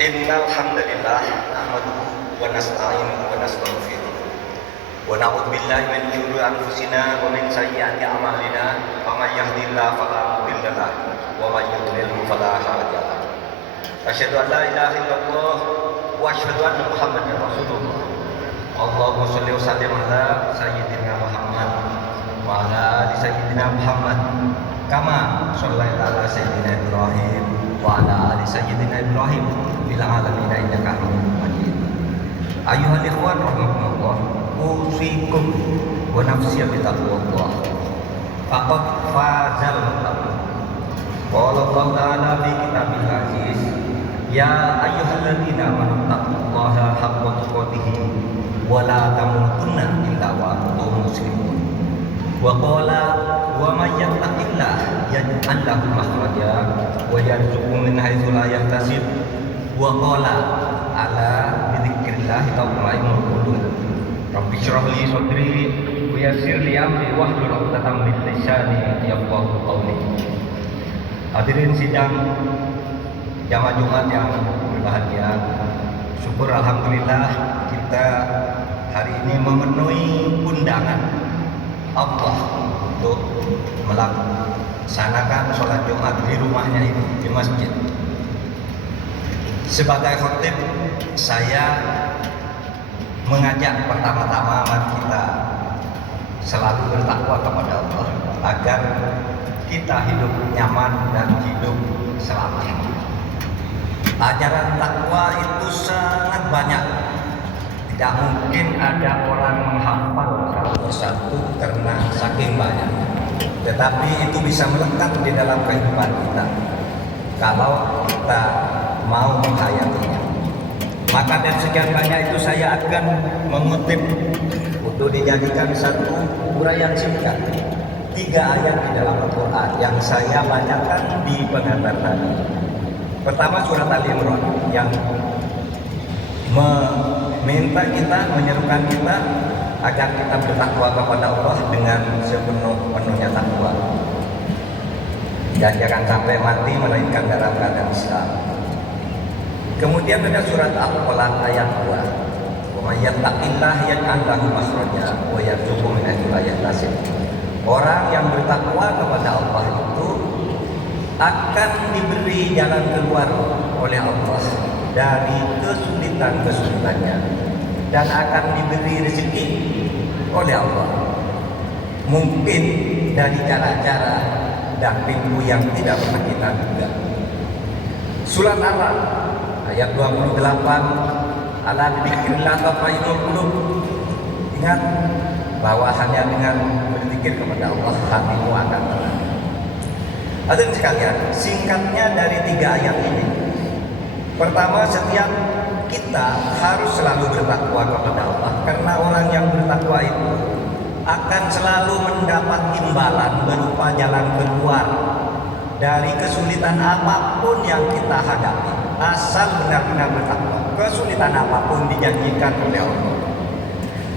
Innal hamdalillah nahmaduhu wa nasta'inuhu wa nastaghfiruh wa na'udzu billahi min syururi anfusina wa min sayyiati a'malina may yahdihillahu fala mudilla lahu wa may yudlil fala hadiya lahu. Asyhadu an la ilaha illallah wa asyhadu anna Muhammadar Rasulullah. Allahumma shalli wa sallim ala sayyidina Muhammad wa ala ali sayyidina Muhammad kama shallaita ala sayyidina Ibrahim wa ala ali sayyidina Ibrahim fil alamin innaka Hamidum Majid. Ayyuhal ikhwan rahimakumullah, usikum wa nafsi bi taqwallah. Faqad fazal muttaqun. Qala Allah ta'ala fi kitabil aziz, ya ayyuhalladzina amanu taqullaha haqqa tuqatih wa la tamutunna illa wa antum muslimun. Wa qala wa may yattaqillah yaj'al lahu makhraja wa yarzuqhu min haitsu la yahtasib. Wa qala ala bidzikrillah tatma'innul qulub. Rabbi shrah li sadri wa yassir li amri wahlul 'uqdatam min lisani yafqahu qawli. Hadirin sidang jamaah Jumat yang berbahagia, syukur alhamdulillah kita hari ini memenuhi undangan Allah untuk melaksanakan sholat Jumat di rumahnya ini, di masjid. Sebagai khotib, saya mengajak pertama-tama mari kita selalu bertakwa kepada Allah agar kita hidup nyaman dan hidup selamat. Ajaran takwa itu sangat banyak. Tidak mungkin ada orang menghafal satu persatu karena saking banyak. Tetapi itu bisa melekat di dalam kehidupan kita kalau kita mau menghayatinya. Maka dari sekian banyak itu saya akan mengutip untuk dijadikan satu uraian singkat 3 ayat di dalam Al-Quran yang saya bacakan di pengantar tadi. Pertama surat Al-Imran yang meminta kita, menyerukan kita agar kita bertakwa kepada Allah dengan sepenuh-penuhnya takwa dan jangan sampai mati melainkan dalam keadaan Islam. Kemudian ada surat Al-Falaq ayat 2. Wa may yattaqillah yaj'al lahu makhraja wa yarzuqhu min haitsu la yahtasib. Orang yang bertakwa kepada Allah itu akan diberi jalan keluar oleh Allah dari kesulitan-kesulitannya dan akan diberi rezeki oleh Allah, mungkin dari cara-cara dan pintu yang tidak pernah kita duga. Surat Al-Araf ayat 28, ala dzikrillah tatma'innul qulub. Ingat bahwa hanya dengan berzikir kepada Allah hatimu akan tenang. Hadirin sekalian, singkatnya dari 3 ayat ini. Pertama, setiap kita harus selalu bertakwa kepada Allah, karena orang yang bertakwa itu akan selalu mendapat imbalan berupa jalan keluar dari kesulitan apapun yang kita hadapi. Asal benar-benar bertakwa, kesulitan apapun dijanjikan oleh Allah.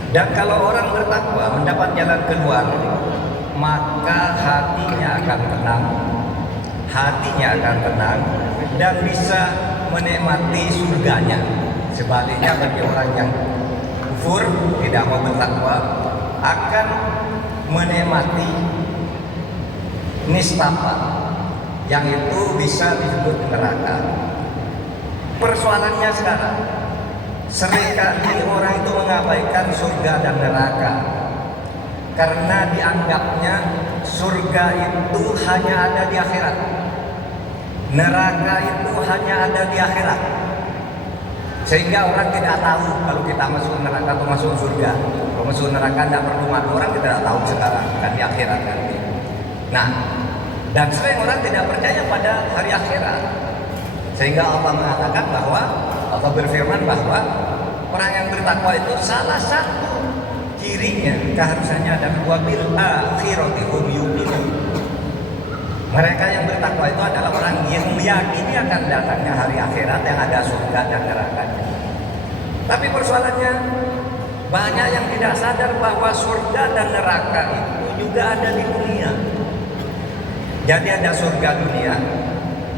Dan kalau orang bertakwa mendapat jalan keluar, maka hatinya akan tenang, dan bisa menikmati surganya. Sebaliknya bagi orang yang kufur, tidak mau bertakwa, akan menikmati nistapa, yang itu bisa disebut neraka. Persoalannya sekarang, seringkali orang itu mengabaikan surga dan neraka karena dianggapnya surga itu hanya ada di akhirat, neraka itu hanya ada di akhirat, sehingga orang tidak tahu kalau kita masuk neraka atau masuk surga. Kalau masuk neraka tidak perlu malu, orang tidak tahu sekarang, kan di akhirat nanti. Nah, dan sering orang tidak percaya pada hari akhirat, sehingga Allah mengatakan bahwa Allah berfirman bahwa orang yang bertakwa itu salah satu cirinya keharusannya adalah wabil akhirati hum yuqinun. Mereka yang bertakwa itu adalah orang yang meyakini akan datangnya hari akhirat yang ada surga dan nerakanya. Tapi persoalannya banyak yang tidak sadar bahwa surga dan neraka itu juga ada di dunia. Jadi ada surga dunia,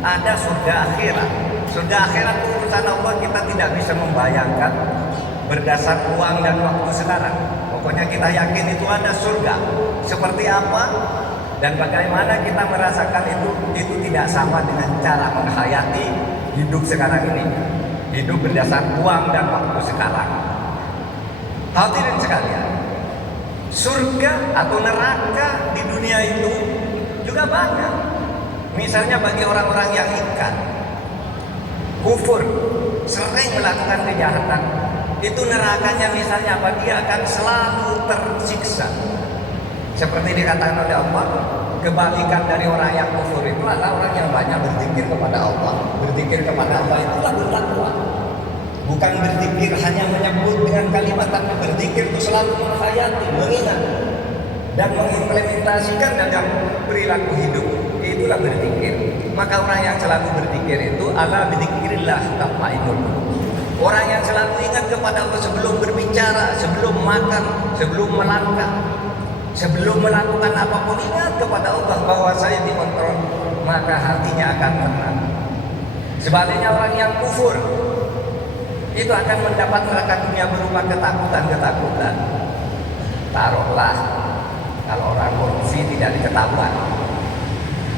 ada surga akhirat. Sudah akhirat urusan Allah kita tidak bisa membayangkan berdasar uang dan waktu sekarang. Pokoknya kita yakin itu ada surga. Seperti apa dan bagaimana kita merasakan itu tidak sama dengan cara menghayati hidup sekarang ini. Hidup berdasar uang dan waktu sekarang. Hadirin sekalian, surga atau neraka di dunia itu juga banyak. Misalnya bagi orang-orang yang ingkar, kufur, sering melakukan kejahatan, itu nerakanya misalnya apa? Dia akan selalu tersiksa. Seperti dikatakan oleh Allah, kebalikan dari orang yang kufur itu adalah orang yang banyak berzikir kepada Allah. Berzikir kepada Allah itulah bertakwa. Bukan berzikir hanya menyebut dengan kalimat, tapi berzikir itu selalu menghayati, mengingat dan mengimplementasikan dalam perilaku hidup. Itulah berzikir. Maka orang yang selalu berzikir itu ala bidzikrillah tatma'innul qulub. Orang yang selalu ingat kepada Allah sebelum berbicara, sebelum makan, sebelum melangkah, sebelum melakukan apapun, ingat kepada Allah bahwa saya dikontrol, maka hatinya akan tenang. Sebaliknya orang yang kufur itu akan mendapat neraka dunia berupa ketakutan. Taruhlah kalau orang korupsi tidak diketahuan,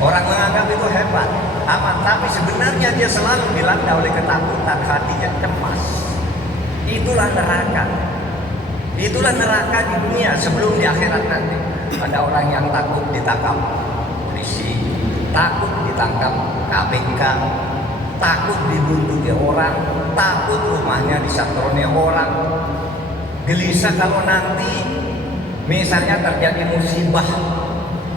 orang menganggap itu hebat, aman, tapi sebenarnya dia selalu dilanda oleh ketakutan, hatinya cemas. Itulah neraka. Itulah neraka di dunia sebelum di akhirat nanti. Ada orang yang takut ditangkap polisi, takut ditangkap KPK, takut dibuntuti orang, takut rumahnya disatroni orang, gelisah kalau nanti misalnya terjadi musibah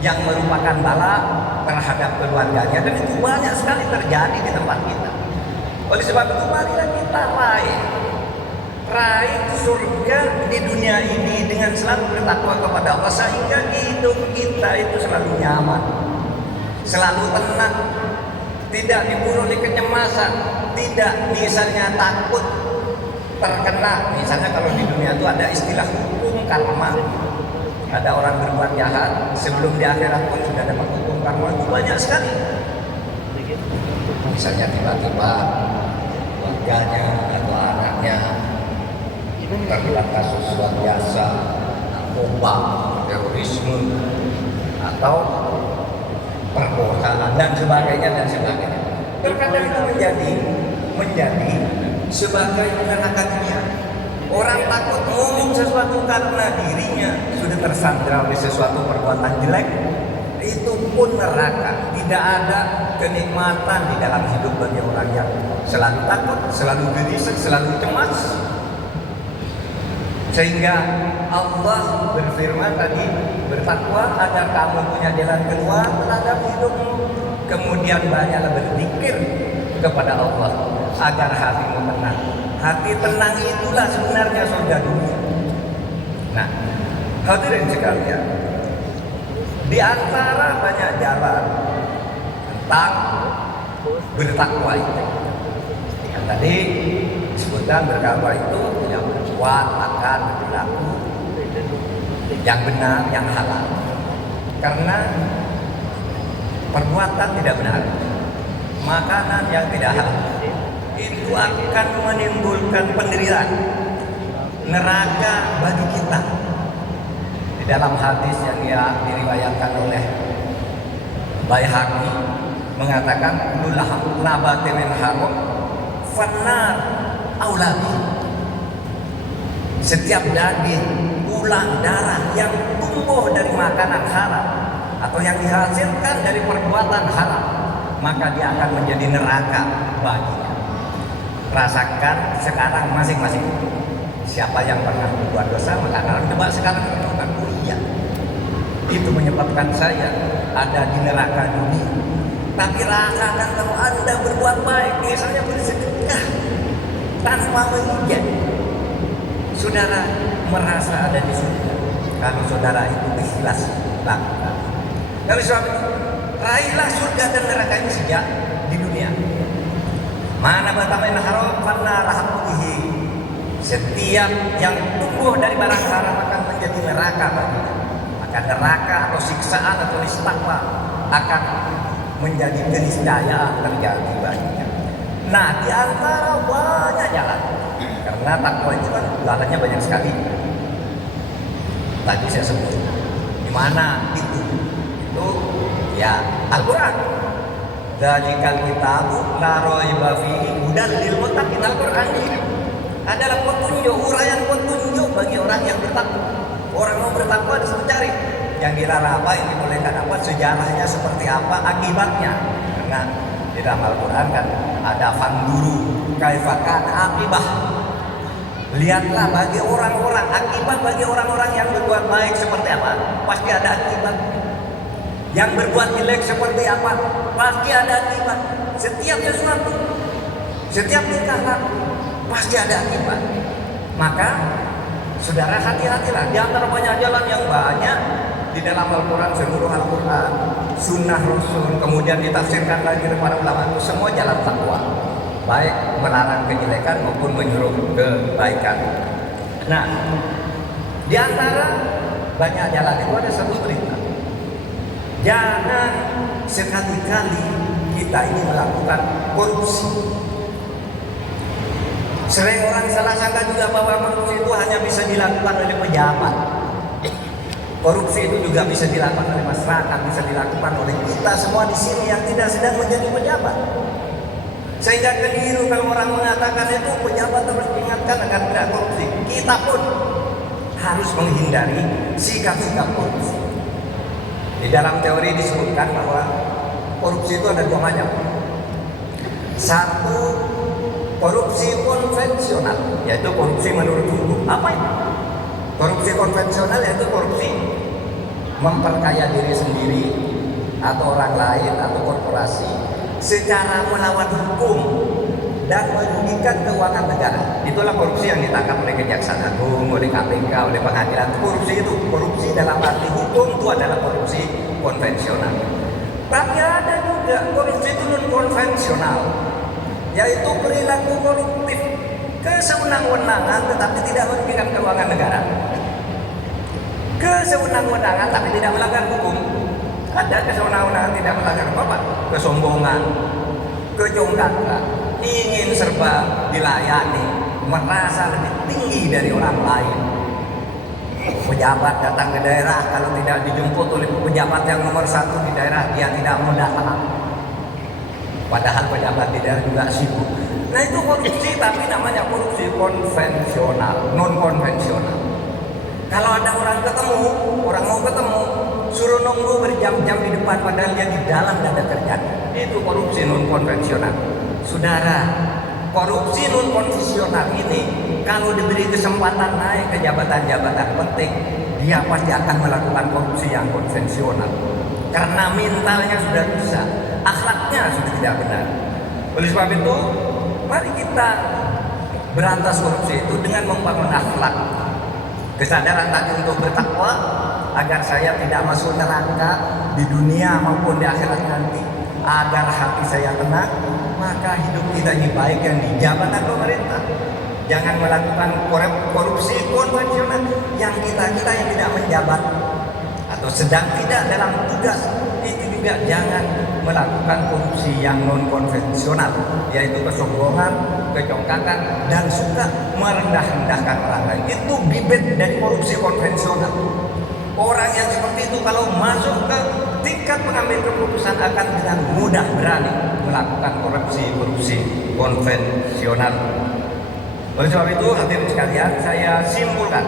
yang merupakan bala terhadap keluarganya, dan itu banyak sekali terjadi di tempat kita. Oleh sebab itu marilah kita raih surga di dunia ini dengan selalu bertakwa kepada Allah, sehingga hidup kita itu selalu nyaman, selalu tenang, tidak dibunuh di kecemasan, tidak misalnya takut terkena. Misalnya kalau di dunia itu ada istilah hukum karma. Ada orang berbuat jahat, sebelum di akhirat pun sudah dapat hukum karma, itu banyak sekali. Misalnya tiba-tiba keluarganya atau anaknya terlibat kasus luar biasa, narkoba, terorisme, atau perkosaan dan sebagainya. Terkadang itu menjadi sebagai neraka dunia. Orang takut ngomong sesuatu karena dirinya sudah tersandra oleh sesuatu perbuatan jelek. Itu pun neraka. Tidak ada kenikmatan di dalam hidup bagi orang yang selalu takut, selalu gelisah, selalu cemas. Sehingga Allah berfirman tadi, bertakwa agar kamu punya jalan keluar terhadap hidupmu. Kemudian banyaklah berzikir kepada Allah agar hatimu tenang. Hati tenang itulah sebenarnya surga dunia. Nah, hadirin sekalian, di antara banyak jalan tentang bertakwa itu, yang tadi disebutkan bertakwa itu yang berbuat, makan, berlaku yang benar, yang halal. Karena perbuatan tidak benar, makanan yang tidak halal, itu akan menimbulkan penderitaan, neraka bagi kita. Di dalam hadis yang diriwayatkan oleh Baihaqi mengatakan, kullu nabatin min haram fannar aulabi. Setiap daging, tulang, darah yang tumbuh dari makanan haram atau yang dihasilkan dari perbuatan haram, maka dia akan menjadi neraka baginya. Rasakan sekarang masing-masing. Siapa yang pernah berbuat dosa, maka coba sekarang renungkan, oh iya, itu menyebabkan saya ada di neraka dunia. Tapi rasakan kalau Anda berbuat baik, misalnya bersedekah tanpa menginjak, saudara merasa ada di surga. Kalau saudara itu ikhlas lakukan. Dari sebab itu, raihlah surga dan neraka ini sejak di dunia. Mana batamain haram karena rahmatihi. Setiap yang tumbuh dari barang haram akan menjadi neraka baginya. Maka neraka atau siksaan atau nistakwa akan menjadi keniscayaan terjadi baginya. Nah, di antara banyak jalan, karena takwa itu kan jalannya banyak sekali. Tadi saya sebut di mana itu ya Al-Quran. Dzalikal kitabu la raiba fihi hudan lil muttaqin. Al-Quran ini adalah petunjuk, uraian petunjuk bagi orang yang bertakwa. Orang mau bertakwa disuruh cari yang dilarang apa, yang dibolehkan apa, sejarahnya seperti apa, akibatnya. Karena di dalam Al-Quran kan ada fanduru kaifa kana akibah. Lihatlah bagi orang-orang, akibat bagi orang-orang yang berbuat baik seperti apa, pasti ada akibat. Yang berbuat jelek seperti apa, pasti ada akibat. Setiap sesuatu, setiap tingkah laku, pasti ada akibat. Maka saudara hati-hatilah. Di antara banyak jalan yang banyak di dalam Al-Quran, seluruh Al-Quran, sunnah Rasul, kemudian ditafsirkan lagi oleh para ulama, itu semua jalan takwa, baik melarang kejelekan maupun menyuruh kebaikan. Nah, di antara banyak jalan itu ada satu perintah. Jangan sekali-kali kita ini melakukan korupsi. Sering orang salah sangka juga bahwa korupsi itu hanya bisa dilakukan oleh pejabat. Korupsi itu juga bisa dilakukan oleh masyarakat, bisa dilakukan oleh kita semua di sini yang tidak sedang menjadi pejabat. Sehingga keliru kalau orang mengatakan itu pejabat harus diingatkan agar tidak korupsi. Kita pun harus menghindari sikap-sikap korupsi. Di dalam teori disebutkan bahwa korupsi itu ada dua macam. Satu, korupsi konvensional, yaitu korupsi menurut hukum. Apa itu? Korupsi konvensional yaitu korupsi memperkaya diri sendiri atau orang lain atau korporasi secara melawan hukum dan merugikan keuangan negara. Itulah korupsi yang ditangkap oleh Kejaksaan Agung, oleh KPK, oleh pengadilan. Korupsi itu, korupsi dalam arti hukum itu adalah korupsi konvensional. Tapi ada juga korupsi itu non konvensional, yaitu perilaku koruptif, kesewenang-wenangan tetapi tidak merugikan keuangan negara. Kesewenang-wenangan tapi tidak melanggar hukum. Ada kesewenang-wenangan tidak melanggar apa-apa. Kesombongan, kejongkakan, ingin serba dilayani, merasa lebih tinggi dari orang lain. Pejabat datang ke daerah, kalau tidak dijemput oleh pejabat yang nomor satu di daerah, dia tidak mau datang. Padahal pejabat di daerah juga sibuk. Nah itu korupsi, tapi namanya korupsi konvensional, non konvensional. Kalau ada orang mau ketemu, suruh nunggu berjam-jam di depan padahal dia di dalam ada kerjaan. Itu korupsi non konvensional. Saudara, korupsi non konvensional ini kalau diberi kesempatan naik ke jabatan-jabatan penting, dia pasti akan melakukan korupsi yang konvensional. Karena mentalnya sudah rusak, akhlaknya sudah tidak benar. Oleh sebab itu, mari kita berantas korupsi itu dengan membangun akhlak. Kesadaran tadi untuk bertakwa agar saya tidak masuk neraka di dunia maupun di akhirat nanti, agar hati saya tenang, maka hidup kita ini baik yang di jabatan pemerintah. Jangan melakukan korupsi konvensional yang kita yang tidak menjabat atau sedang tidak dalam tugas, itu juga jangan melakukan korupsi yang non konvensional, yaitu kesombongan, kecongkakan, dan suka merendah-rendahkan orang lain. Itu bibit dari korupsi konvensional. Orang yang seperti itu kalau masuk ke tingkat pengambil keputusan akan dengan mudah berani melakukan korupsi konvensional. Oleh sebab itu, hadirin sekalian, saya simpulkan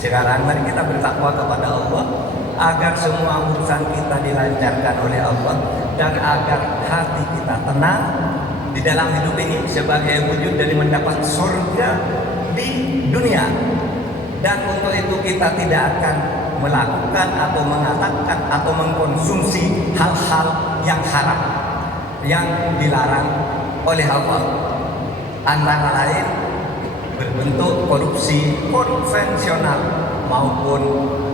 sekarang mari kita bertakwa kepada Allah agar semua urusan kita dilancarkan oleh Allah dan agar hati kita tenang di dalam hidup ini sebagai wujud dari mendapat surga di dunia. Dan untuk itu kita tidak akan melakukan atau mengatakan atau mengkonsumsi hal-hal yang haram yang dilarang oleh Allah, antara lain berbentuk korupsi konvensional maupun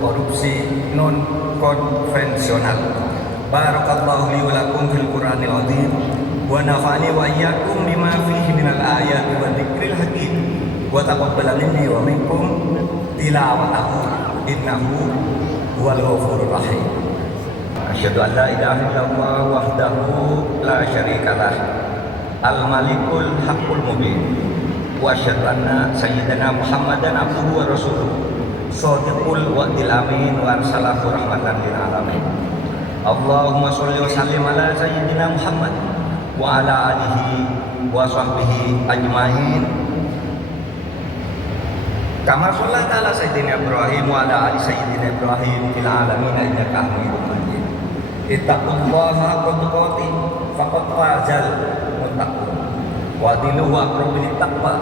korupsi non konvensional. Barakallahu li wa lakum fil Qur'anil azim wa nafa'ani wa iyyakum bima fihi minal ayati wa dzikril hakim wa taqabbal minni wa minkum tilawatahu innahu huwal ghafurur rahim. Asyhadu an la ilaha illallah wahdahu la syarika lah. al-malikul haqqul mubin. Wa asyhadu anna sayyidana Muhammadan abduhu wa rasuluh. Shadiqul wa'dil amin wa arsalahu rahmatan lil alamin. Allahumma sholli wa sallim ala sayyidina Muhammad wa ala alihi wa sahbihi ajmain. Kama shollaita ala sayyidina Ibrahim wa ala ali sayyidina Ibrahim fil alamin innaka Hamidum Majid. Ittaqullaha haqqa tuqatih faqad fazal muttaqun. Wa atiluhu aqrabu littaqwa.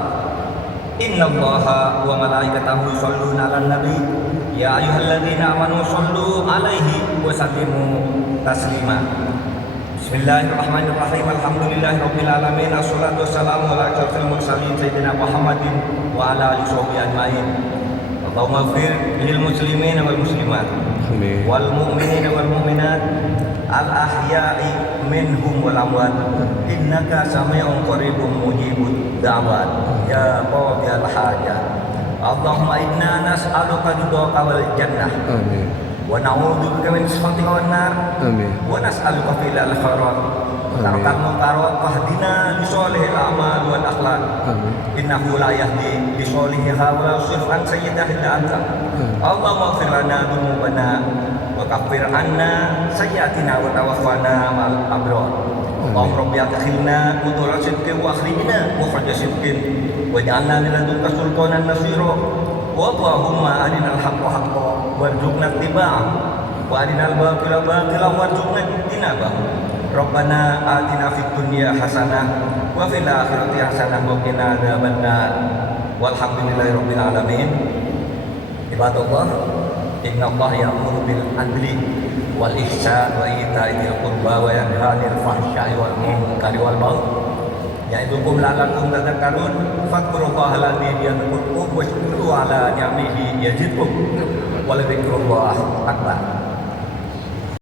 Innallaha wa malaikatahu yusholluna 'alan nabi ya ayyuhalladzina amanu shollu 'alaihi wa sallimu taslima. Bismillahirrahmanirrahim. Alhamdulillahirabbil alamin. Assalatu wassalamu ala asyrofil mursalin sayyidina Muhammadin wa ala alihi washabihi ajmain. Allahumma ighfir lil muslimin wal muslimat wal mu'minin wal mu'minat al ahya'i minhum wal amwat innaka sami'un qaribun mujibud da'wat ya qadiyal hajat. Allahumma inna nas'aluka ridhaka wal jannah amin wa na'udzubika min sakhatika wan nar amin wa nas'aluka filal khairat tarkal munkarat wahdina li sholihil a'mal wal akhlaq amin innahu la yahdi li sholihiha wa la yusrif an sayyidah illa anta. Allahumma ighfir lana dzunubana wa kaffir anna sayyi'atina wa tawaffana ma'al abrar. Allahumma rabbi adkhilna mudkhala sidqin wa akhrijna mukhraja sidqin waj'alna min ladunka sultanan nasira. Allahumma arinal haqqa haqqan warzuqna ittiba'ah wa arinal batila batilan warzuqna ijtinabah. Rabbana atina fid dunya hasanah wa fil akhirati hasanah wa qina adzabannar. Walhamdulillahirabbil alamin. Ibadallah, innallaha ya'muru bil adli wal ihsan wa ita'i dzil qurba wa yanha 'anil fahsya'i wal munkari wal baghi ya'idukum la'allakum tadhakkarun. Fadhkurullaha alladzi yadhkurukum washkuru 'ala ni'amihi yazidkum wa la dzikrullahi akbar.